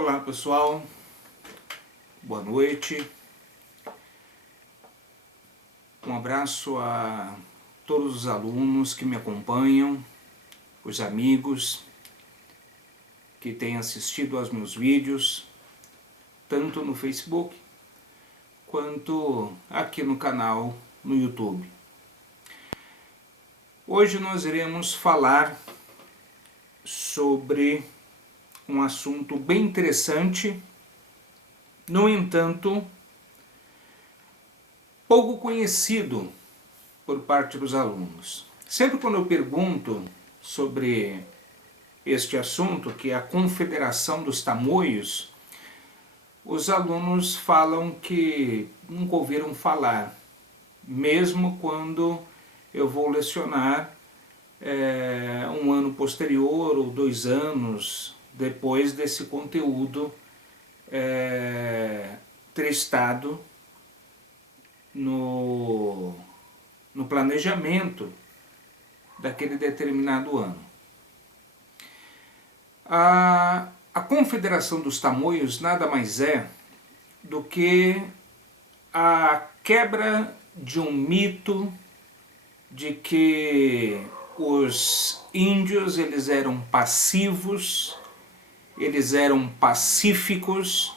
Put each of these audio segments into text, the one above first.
Olá pessoal, boa noite, um abraço a todos os alunos que me acompanham, os amigos que têm assistido aos meus vídeos, tanto no Facebook quanto aqui no canal no YouTube. Hoje nós iremos falar sobre um assunto bem interessante, no entanto, pouco conhecido por parte dos alunos. Sempre quando eu pergunto sobre este assunto, que é a Confederação dos Tamoios, os alunos falam que nunca ouviram falar, mesmo quando eu vou lecionar um ano posterior ou 2 anos depois desse conteúdo ter estado no planejamento daquele determinado ano. A Confederação dos Tamoios nada mais é do que a quebra de um mito de que os índios eles eram passivos, eles eram pacíficos,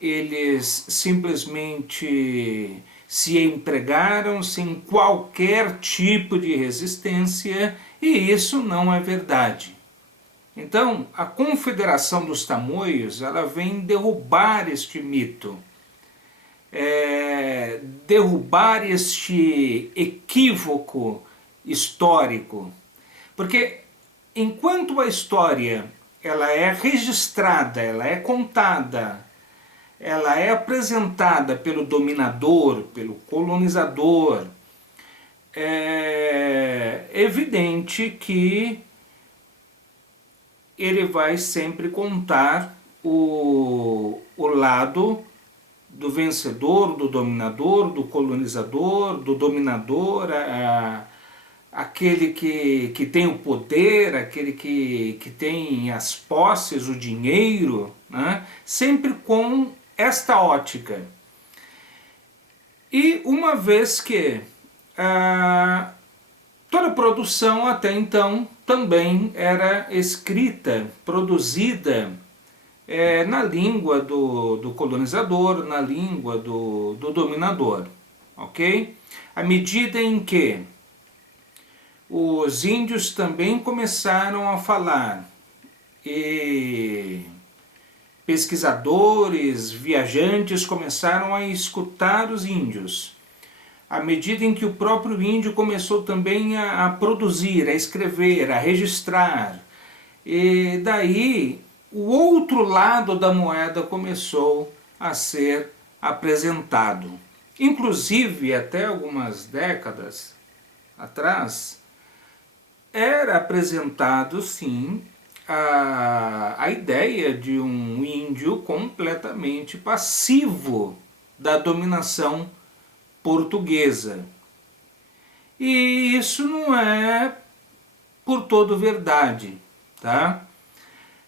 eles simplesmente se entregaram sem qualquer tipo de resistência, e isso não é verdade. Então, a Confederação dos Tamoios ela vem derrubar este mito, derrubar este equívoco histórico, porque enquanto a história ela é registrada, ela é contada, ela é apresentada pelo dominador, pelo colonizador, é evidente que ele vai sempre contar o lado do vencedor, do dominador, do colonizador, do dominador, aquele que tem o poder, aquele que tem as posses, o dinheiro, né? Sempre com esta ótica. E uma vez que toda a produção até então também era escrita, produzida na língua do colonizador, na língua do dominador, ok? À medida em que os índios também começaram a falar e pesquisadores, viajantes começaram a escutar os índios. À medida em que o próprio índio começou também a produzir, a escrever, a registrar, e daí o outro lado da moeda começou a ser apresentado. Inclusive, até algumas décadas atrás, era apresentado, sim, a ideia de um índio completamente passivo da dominação portuguesa. E isso não é por todo verdade, tá?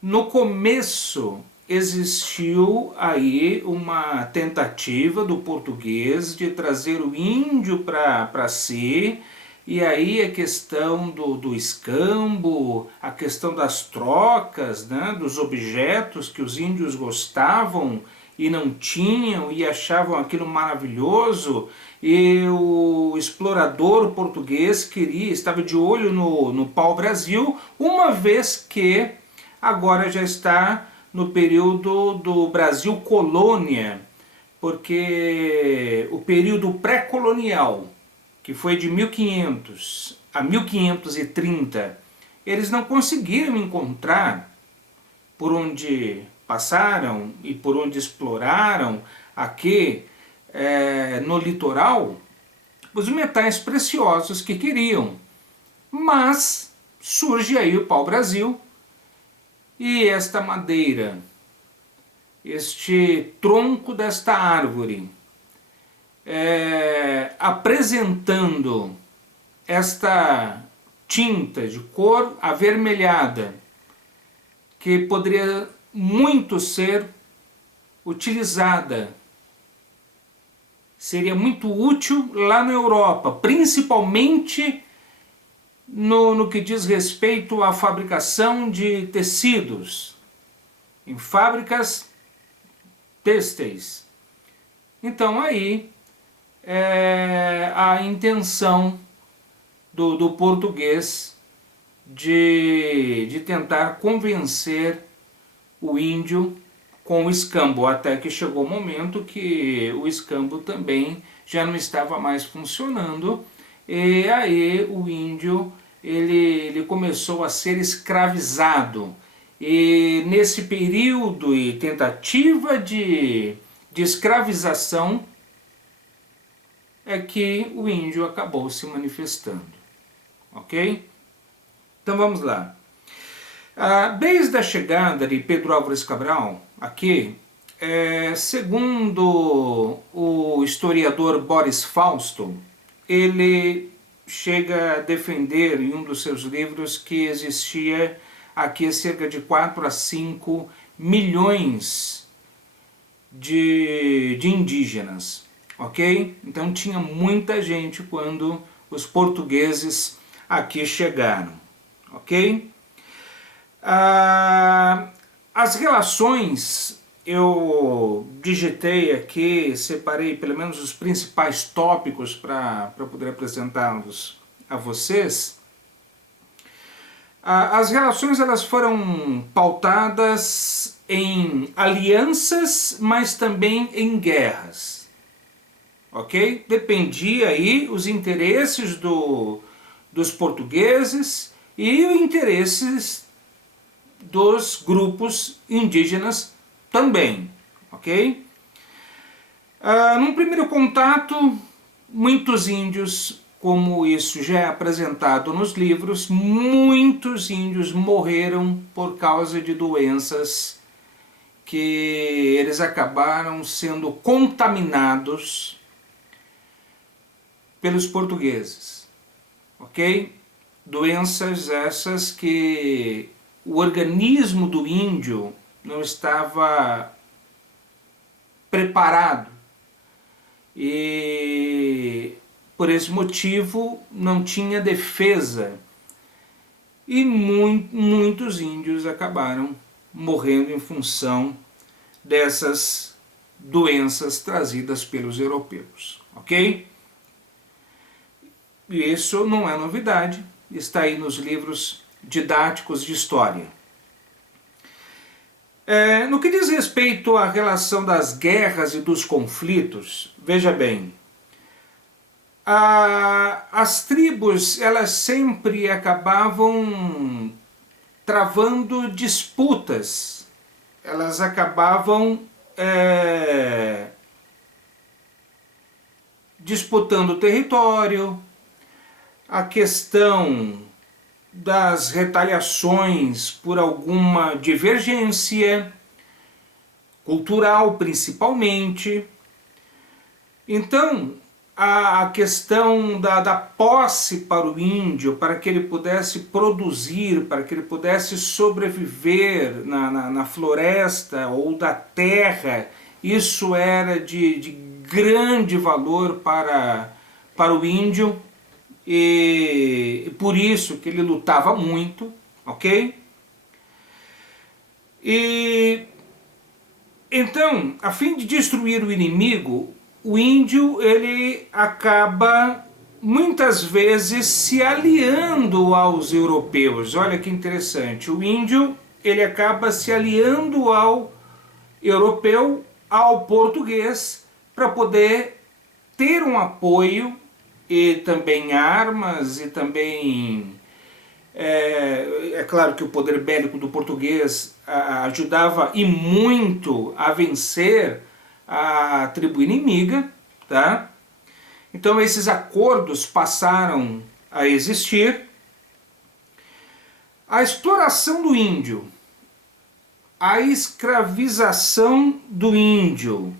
No começo existiu aí uma tentativa do português de trazer o índio para si. E aí a questão do escambo, a questão das trocas, né, dos objetos que os índios gostavam e não tinham e achavam aquilo maravilhoso, e o explorador português estava de olho no pau-brasil, uma vez que agora já está no período do Brasil colônia, porque o período pré-colonial, que foi de 1500 a 1530, eles não conseguiram encontrar por onde passaram e por onde exploraram aqui no litoral os metais preciosos que queriam. Mas surge aí o pau-brasil e esta madeira, este tronco desta árvore, apresentando esta tinta de cor avermelhada, que poderia muito ser utilizada, seria muito útil lá na Europa, principalmente no que diz respeito à fabricação de tecidos, em fábricas têxteis. Então aí a intenção do português de tentar convencer o índio com o escambo, até que chegou o momento que o escambo também já não estava mais funcionando, e aí o índio ele começou a ser escravizado. E nesse período e tentativa de escravização é que o índio acabou se manifestando. Ok? Então vamos lá. Desde a chegada de Pedro Álvares Cabral aqui, segundo o historiador Boris Fausto, ele chega a defender em um dos seus livros que existia aqui cerca de 4 a 5 milhões de indígenas, ok? Então tinha muita gente quando os portugueses aqui chegaram, ok? As relações, eu digitei aqui, separei pelo menos os principais tópicos para poder apresentá-los a vocês. As relações elas foram pautadas em alianças, mas também em guerras, ok? Dependia aí os interesses dos portugueses e os interesses dos grupos indígenas também, ok? Num primeiro contato, muitos índios, como isso já é apresentado nos livros, muitos índios morreram por causa de doenças que eles acabaram sendo contaminados pelos portugueses, ok? Doenças essas que o organismo do índio não estava preparado e por esse motivo não tinha defesa e muitos índios acabaram morrendo em função dessas doenças trazidas pelos europeus, ok? E isso não é novidade, está aí nos livros didáticos de história. No que diz respeito à relação das guerras e dos conflitos, veja bem, as tribos elas sempre acabavam travando disputas, elas acabavam disputando território, a questão das retaliações por alguma divergência cultural principalmente. Então a questão da posse para o índio, para que ele pudesse produzir, para que ele pudesse sobreviver na floresta ou da terra, isso era de grande valor para o índio. E por isso que ele lutava muito, ok? E então, a fim de destruir o inimigo, o índio ele acaba muitas vezes se aliando aos europeus. Olha que interessante, o índio ele acaba se aliando ao europeu, ao português, para poder ter um apoio e também armas, e também é claro que o poder bélico do português ajudava e muito a vencer a tribo inimiga, tá? Então esses acordos passaram a existir. A exploração do índio, a escravização do índio,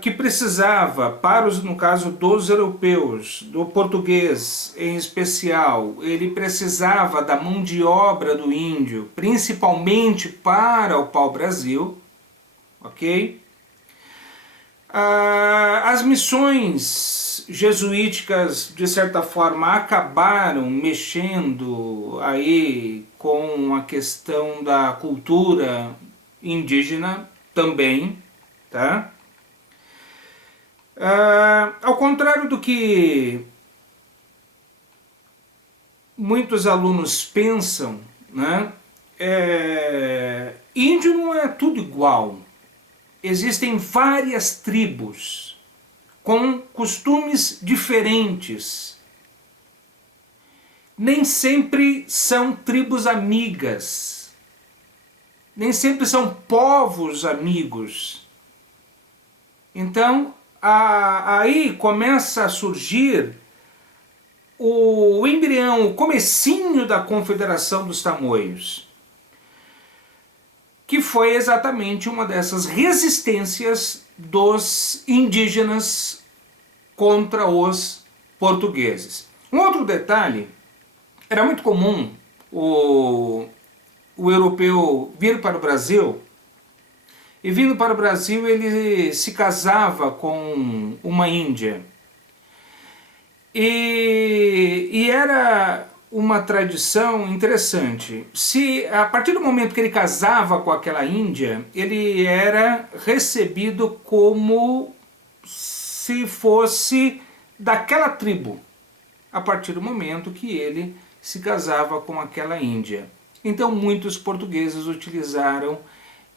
que precisava, no caso dos europeus, do português em especial, ele precisava da mão de obra do índio, principalmente para o pau-brasil, ok? As missões jesuíticas, de certa forma, acabaram mexendo aí com a questão da cultura indígena também, tá? Ao contrário do que muitos alunos pensam, né? Índio não é tudo igual. Existem várias tribos com costumes diferentes. Nem sempre são tribos amigas. Nem sempre são povos amigos. Então, aí começa a surgir o embrião, o comecinho da Confederação dos Tamoios, que foi exatamente uma dessas resistências dos indígenas contra os portugueses. Um outro detalhe, era muito comum o europeu vir para o Brasil, e vindo para o Brasil ele se casava com uma índia. E era uma tradição interessante. A partir do momento que ele casava com aquela índia, ele era recebido como se fosse daquela tribo, a partir do momento que ele se casava com aquela índia. Então muitos portugueses utilizaram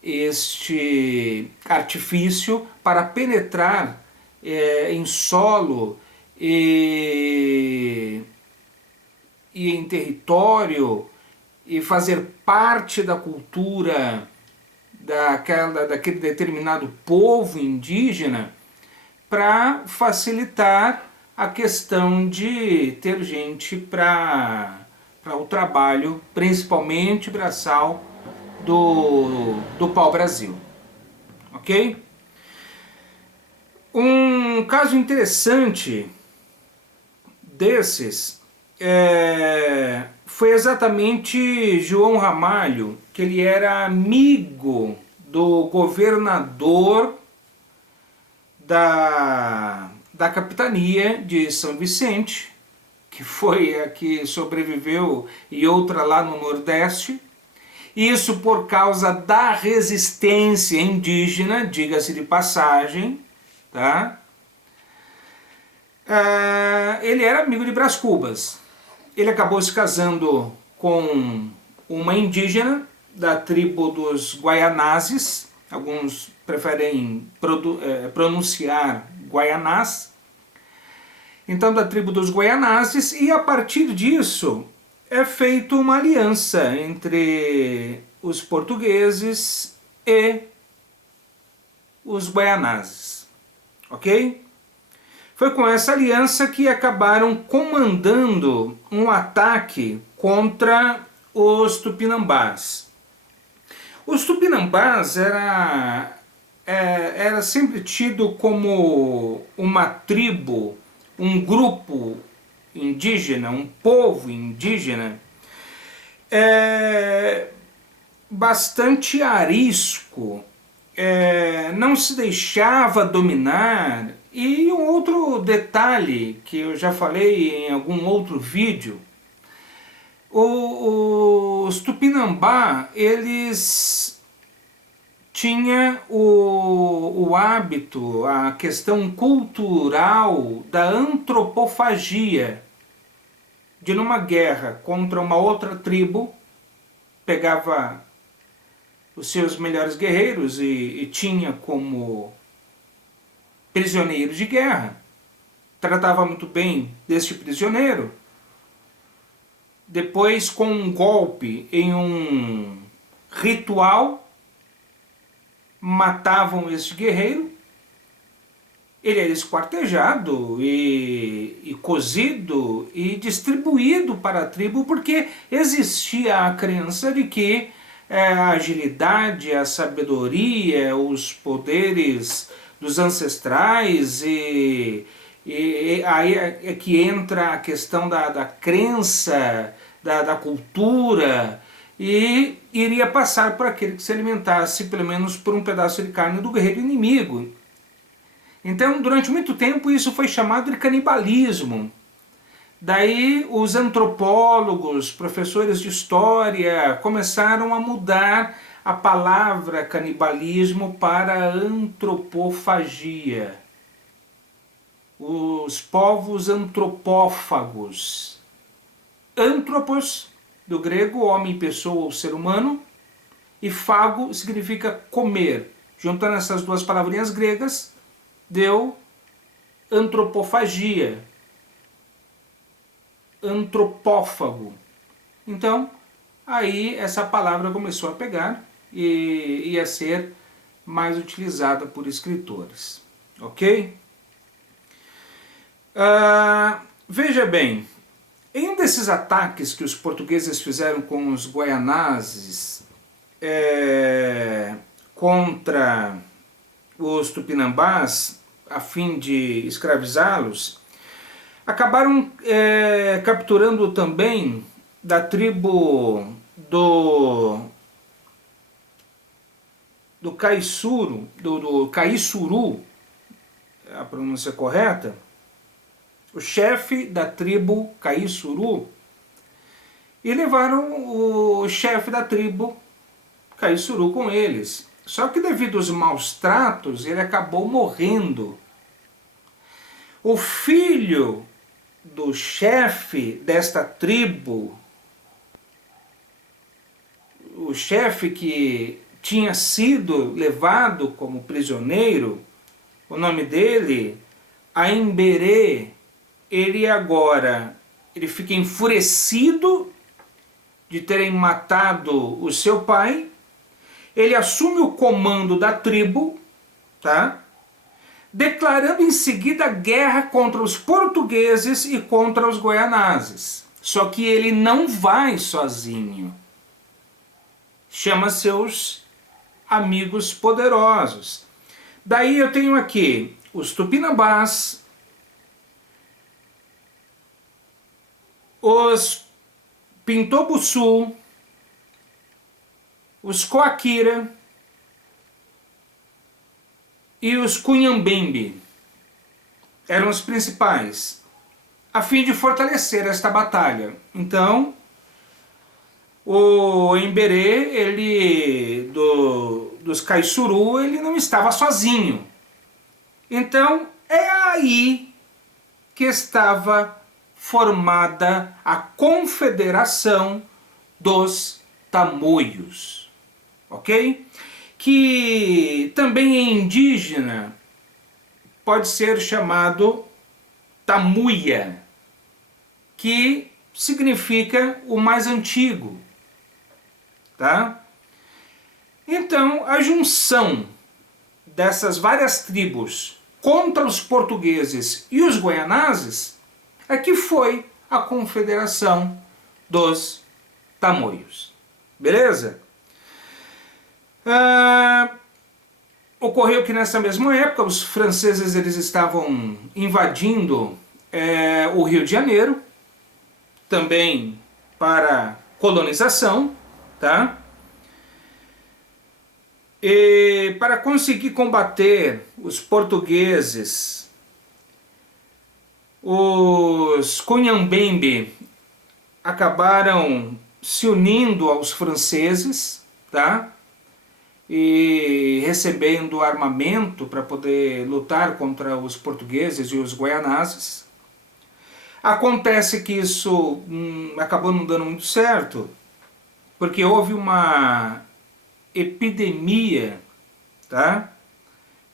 este artifício para penetrar em solo e em território e fazer parte da cultura daquele determinado povo indígena, para facilitar a questão de ter gente para o trabalho, principalmente braçal, do pau-brasil. Ok? Um caso interessante desses foi exatamente João Ramalho, que ele era amigo do governador da capitania de São Vicente, que foi a que sobreviveu, e outra lá no Nordeste. Isso por causa da resistência indígena, diga-se de passagem, tá? Ele era amigo de Brás Cubas. Ele acabou se casando com uma indígena da tribo dos Guaianazes, alguns preferem pronunciar Guaianás, então da tribo dos Guaianazes, e a partir disso é feita uma aliança entre os portugueses e os Guaianazes, ok? Foi com essa aliança que acabaram comandando um ataque contra os Tupinambás. Os Tupinambás era sempre tido como uma tribo, um grupo indígena, um povo indígena, bastante arisco, não se deixava dominar. E um outro detalhe que eu já falei em algum outro vídeo, os Tupinambá, eles tinham o hábito, a questão cultural da antropofagia, de numa guerra contra uma outra tribo, pegava os seus melhores guerreiros e tinha como prisioneiros de guerra, tratava muito bem deste prisioneiro, depois com um golpe em um ritual, matavam esse guerreiro, ele era esquartejado e cozido e distribuído para a tribo, porque existia a crença de que a agilidade, a sabedoria, os poderes dos ancestrais, e aí é que entra a questão da crença, da cultura, e iria passar por aquele que se alimentasse pelo menos por um pedaço de carne do guerreiro inimigo. Então, durante muito tempo, isso foi chamado de canibalismo. Daí os antropólogos, professores de história, começaram a mudar a palavra canibalismo para antropofagia. Os povos antropófagos. Antropos, do grego, homem, pessoa ou ser humano, e fago significa comer. Juntando essas duas palavrinhas gregas, deu antropofagia. Antropófago. Então, aí essa palavra começou a pegar e ia ser mais utilizada por escritores. Ok? Veja bem, em um desses ataques que os portugueses fizeram com os guaianazes contra os tupinambás, a fim de escravizá-los, acabaram capturando também da tribo do Caiçuru, do Caiçuru, a pronúncia correta, o chefe da tribo Caiçuru, e levaram o chefe da tribo Caiçuru com eles. Só que devido aos maus tratos, ele acabou morrendo. O filho do chefe desta tribo, o chefe que tinha sido levado como prisioneiro, o nome dele, Aimberê, ele fica enfurecido de terem matado o seu pai, ele assume o comando da tribo, tá? Declarando em seguida guerra contra os portugueses e contra os guaianazes. Só que ele não vai sozinho. Chama seus amigos poderosos. Daí eu tenho aqui os tupinambás, os pintobuçu, os coaquira e os cunhambembe. Eram os principais, a fim de fortalecer esta batalha. Então, o Emberê, dos Caiçuru, ele não estava sozinho. Então, é aí que estava formada a Confederação dos Tamoios, ok? Que também é indígena, pode ser chamado Tamuia, que significa o mais antigo, tá? Então, a junção dessas várias tribos contra os portugueses e os guaianazes é que foi a Confederação dos Tamoios. Beleza? Ocorreu que nessa mesma época os franceses eles estavam invadindo o Rio de Janeiro, também para colonização, tá? E para conseguir combater os portugueses, os Cunhambembe acabaram se unindo aos franceses, tá? E recebendo armamento para poder lutar contra os portugueses e os guaianazes. Acontece que isso acabou não dando muito certo, porque houve uma epidemia, tá?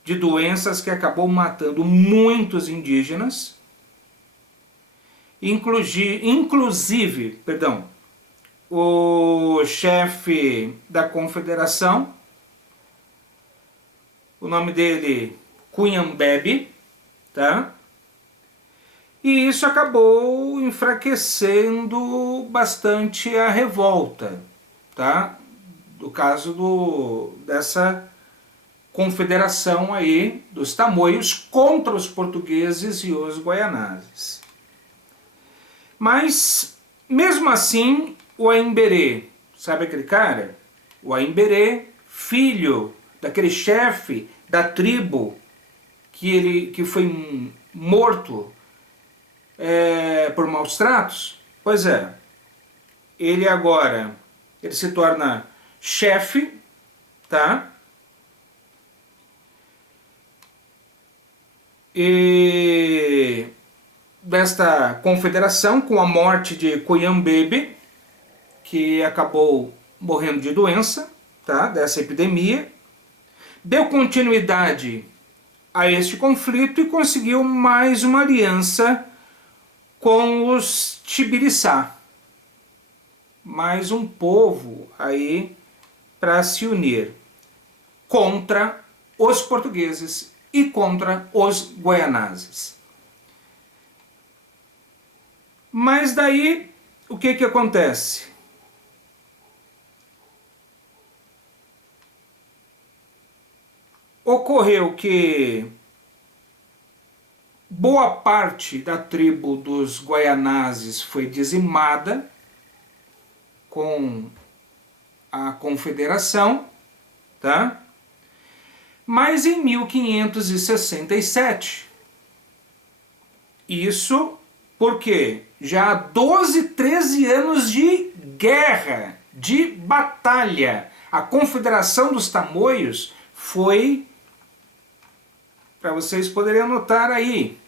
De doenças que acabou matando muitos indígenas, inclusive, o chefe da confederação, o nome dele Cunhambebe, tá? E isso acabou enfraquecendo bastante a revolta, tá? Do caso dessa confederação aí dos tamoios contra os portugueses e os guaianazes. Mas, mesmo assim, o Aimberê, sabe aquele cara? O Aimberê, filho daquele chefe da tribo que foi morto por maus tratos, pois é, ele agora se torna chefe, tá? E desta confederação, com a morte de Cuyambebe, que acabou morrendo de doença, tá? Dessa epidemia, deu continuidade a este conflito e conseguiu mais uma aliança com os Tibiriçá. Mais um povo aí para se unir contra os portugueses e contra os guaianazes. Mas daí, o que acontece? Ocorreu que boa parte da tribo dos guaianazes foi dizimada com a confederação, tá? Mas em 1567, isso porque já há 12, 13 anos de guerra, de batalha, a confederação dos tamoios foi, para vocês poderem anotar aí,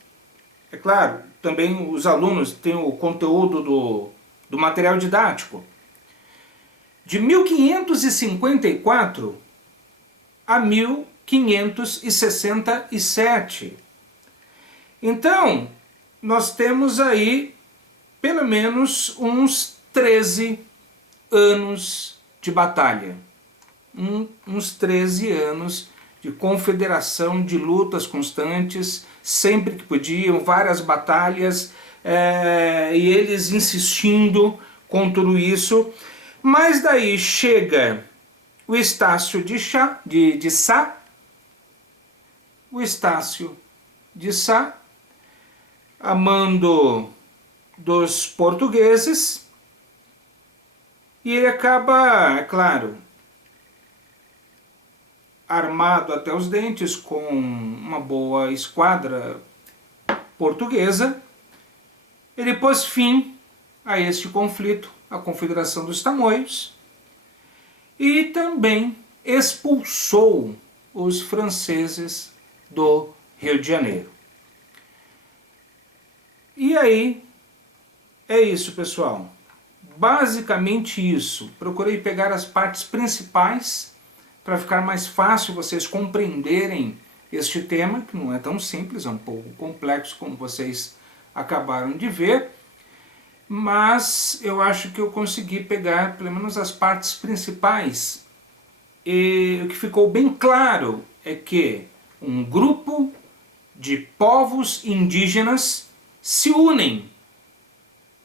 é claro, também os alunos têm o conteúdo do material didático, de 1554 a 1567. Então, nós temos aí pelo menos uns 13 anos de batalha. Uns 13 anos de confederação, de lutas constantes, sempre que podiam, várias batalhas, e eles insistindo com tudo isso. Mas daí chega o Estácio de Sá, o Estácio de Sá, a mando dos portugueses, e ele acaba, é claro, armado até os dentes com uma boa esquadra portuguesa. Ele pôs fim a este conflito, a Confederação dos Tamoios, e também expulsou os franceses do Rio de Janeiro. E aí, é isso, pessoal. Basicamente isso. Procurei pegar as partes principais para ficar mais fácil vocês compreenderem este tema, que não é tão simples, é um pouco complexo, como vocês acabaram de ver, mas eu acho que eu consegui pegar pelo menos as partes principais. E o que ficou bem claro é que um grupo de povos indígenas se unem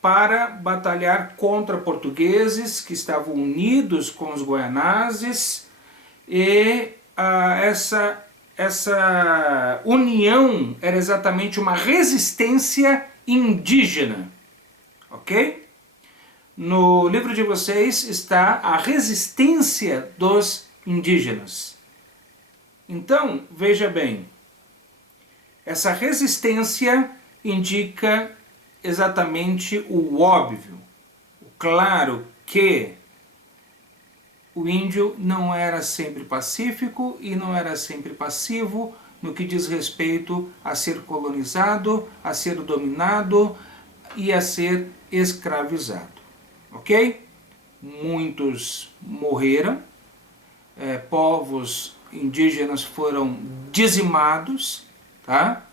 para batalhar contra portugueses que estavam unidos com os guaianazes, e essa união era exatamente uma resistência indígena, ok? No livro de vocês está a resistência dos indígenas. Então, veja bem, essa resistência indica exatamente o óbvio, o claro, que o índio não era sempre pacífico e não era sempre passivo no que diz respeito a ser colonizado, a ser dominado e a ser escravizado, ok? Muitos morreram, povos indígenas foram dizimados, tá?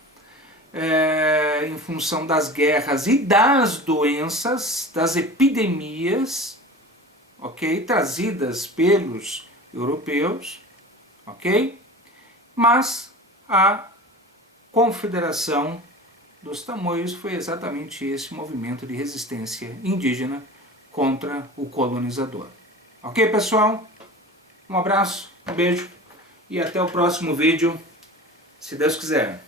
Em função das guerras e das doenças, das epidemias, ok? Trazidas pelos europeus, ok? Mas a Confederação dos Tamoios foi exatamente esse movimento de resistência indígena contra o colonizador. Ok, pessoal? Um abraço, um beijo e até o próximo vídeo, se Deus quiser.